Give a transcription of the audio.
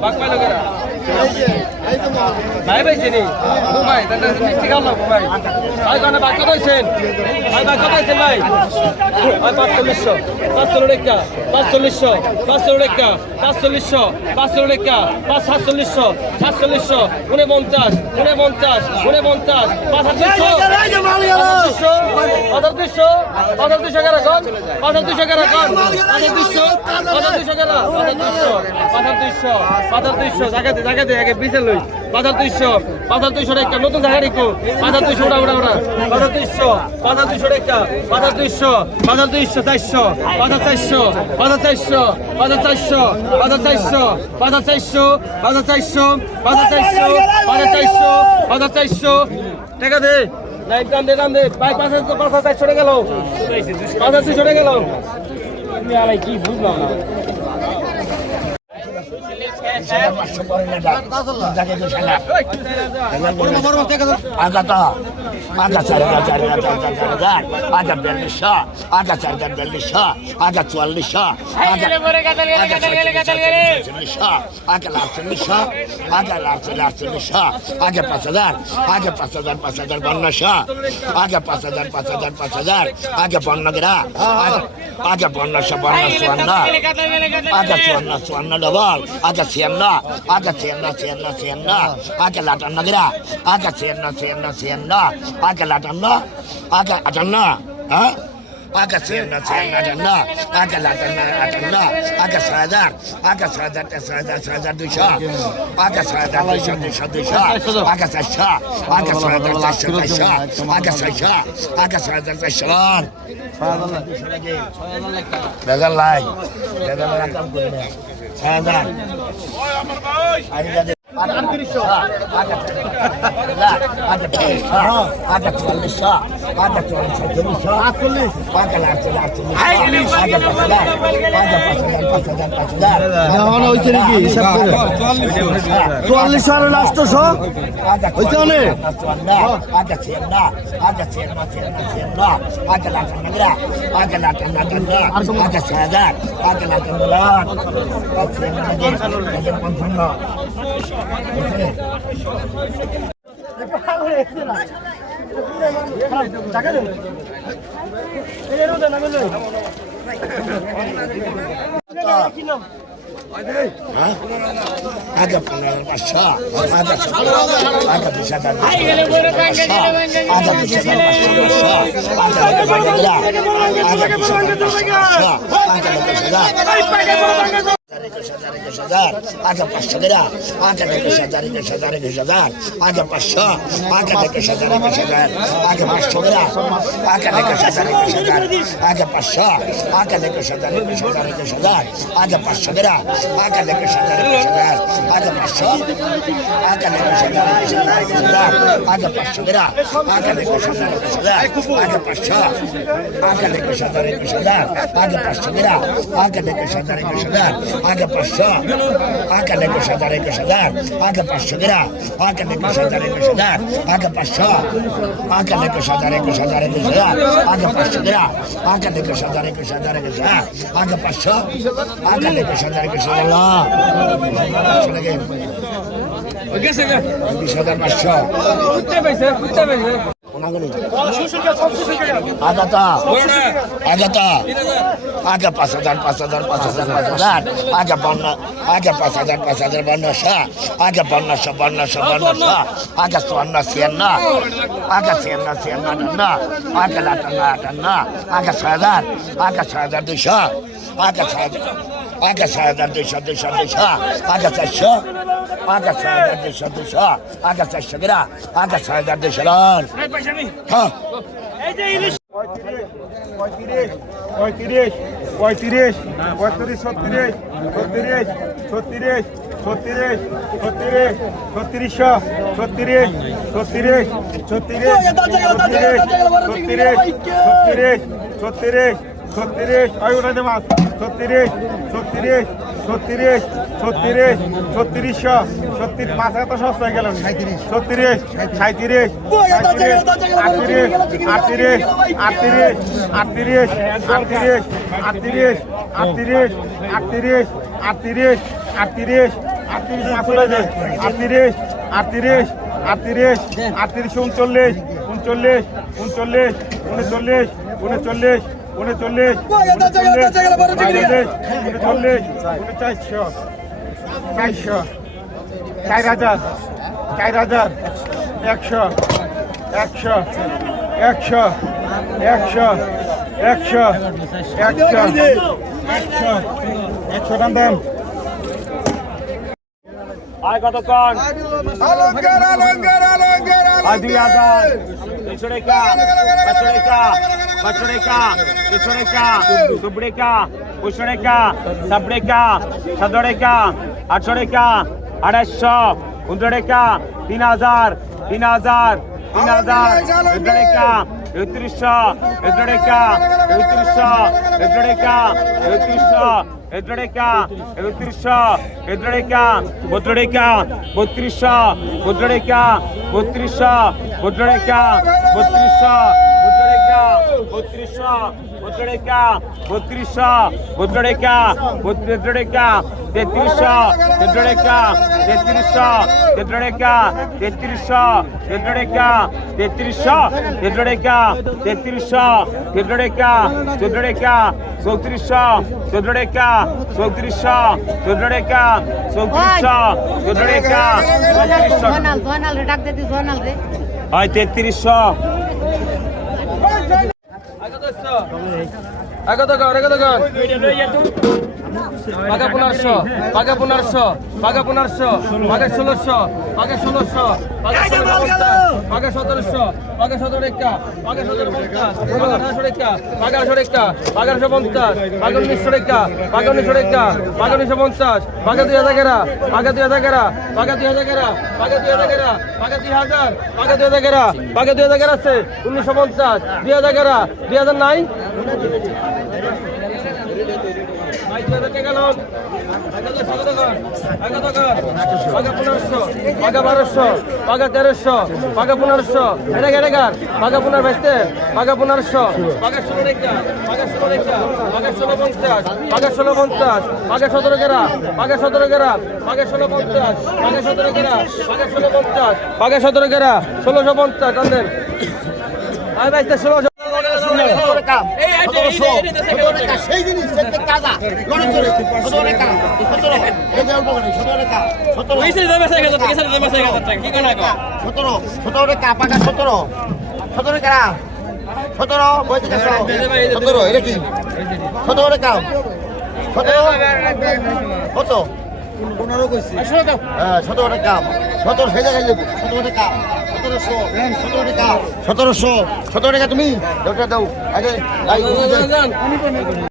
Bug পাইলো কেনা ভাই পাইছে নি ভাই তাহলে মিষ্টি খাওয়া লাগবো ভাই ভাই কারণে বাগ কত হয়েছেন ভাই বাগ কত হয়েছেন ভাই ভাই 4500 500 টাকা 4500 500 টাকা 4500 500 টাকা 4700 4949 জায়গাতে আগে বিছে লই 200 টাকা নতুন জায়গা রেখো 200 ওরা 200 টাকা 200 টাকা দে নাই দাম দে ভাই 500 টাকা গেল 200 টাকা গেল তুমি আলাই কি বুঝলাম না Aga latanna gira, aga sienna, aga latanna, aga atanna, ha? Aga sienna, atanna, aga latanna, aga sadar dusha, aga sadar dusha, aga sasha, aga sadar dusha, aga sasha, aga sadar dushan. Dagal lai rakam kurne. Sadar. Ada 39, ada Aga pengen pasca, aga bisa dan aga pasca, aga pasadar, aga banna, aga suanna sienna, aga danna, aga latanna, aga sadar dusha, aga sadar dusha, aga sasha, aga sashagira, aga sadar dushalan. Ha. 38 38 38 38 38 38 আসলে যে 38 38 38 38 39 39 39 39 39 39 একশো দেন আয় কতক্ষণ অলঙ্কার অলঙ্কার অলঙ্কার আয় 2000 300 টাকা 500 টাকা 500 টাকা 300 টাকা 90 টাকা 500 টাকা 70 টাকা 700 টাকা 800 টাকা 2800 15 টাকা 3000 3000 3000 15 টাকা 3300 15 টাকা 3300 15 টাকা 3300 এদ্রোডেকা 3100 এদ্রোডেকা 32 3200 32 3200 32 3200 3200 3200 3200 3200 3300 এদ্রোডেকা 3300 এদ্রোডেকা 3300 এদ্রোডেকা 3300 এদ্রোডেকা 3300 এদ্রোডেকা 14 3400 14 টাকা 3400 14 টাকা 3400 14 টাকা 3400 জোনাল রে ডাক দে দি জোনাল রে হয় 3300 পাকা 1500 পাকা 1500 পাকা 1500 পাকা 1600 পাকা 1600 পাকা 1750 পাকা 1700 পাকা 17 টাকা পাকা 1750 পাকা 1800 টাকা পাকা 1800 টাকা পাকা 1850 পাকা 1900 টাকা পাকা 1900 টাকা পাকা 1950 পাকা 2000 টাকা পাকা 2000 টাকা পাকা 2000 টাকা পাকা 2000 টাকা পাকা 2000 পাকা 2000 টাকা পাকা 2000 টাকা আছে 1950 2000 টাকা 2000 নাই পাকা 1500 পাকা 1200 পাকা 1300 পাকা 1500 এটা কেটেকার পাকা 15 বেচতে পাকা 1500 পাকা 16 টাকা পাকা 16 টাকা পাকা 1650 পাকা 1650 পাকা 17 টাকা পাকা 17 টাকা পাকা 1650 পাকা 17 টাকা পাকা 1650 পাকা 17 টাকা 1650 টানেন আই বাইতে 16 সেই জিনিস তাজা লড়ে চলে 17 টাকা 17 এই যে অল্প করে 17 টাকা 17 17 টাকা পাকা 17 17 টাকা 17 বইতে গেছ 17 এটা কি 17 টাকা 17 কত 15 কইছি 17 টাকা 17 সেই জায়গায় 17 টাকা 1700 টাকা 1700 টাকা তুমি দাও আগে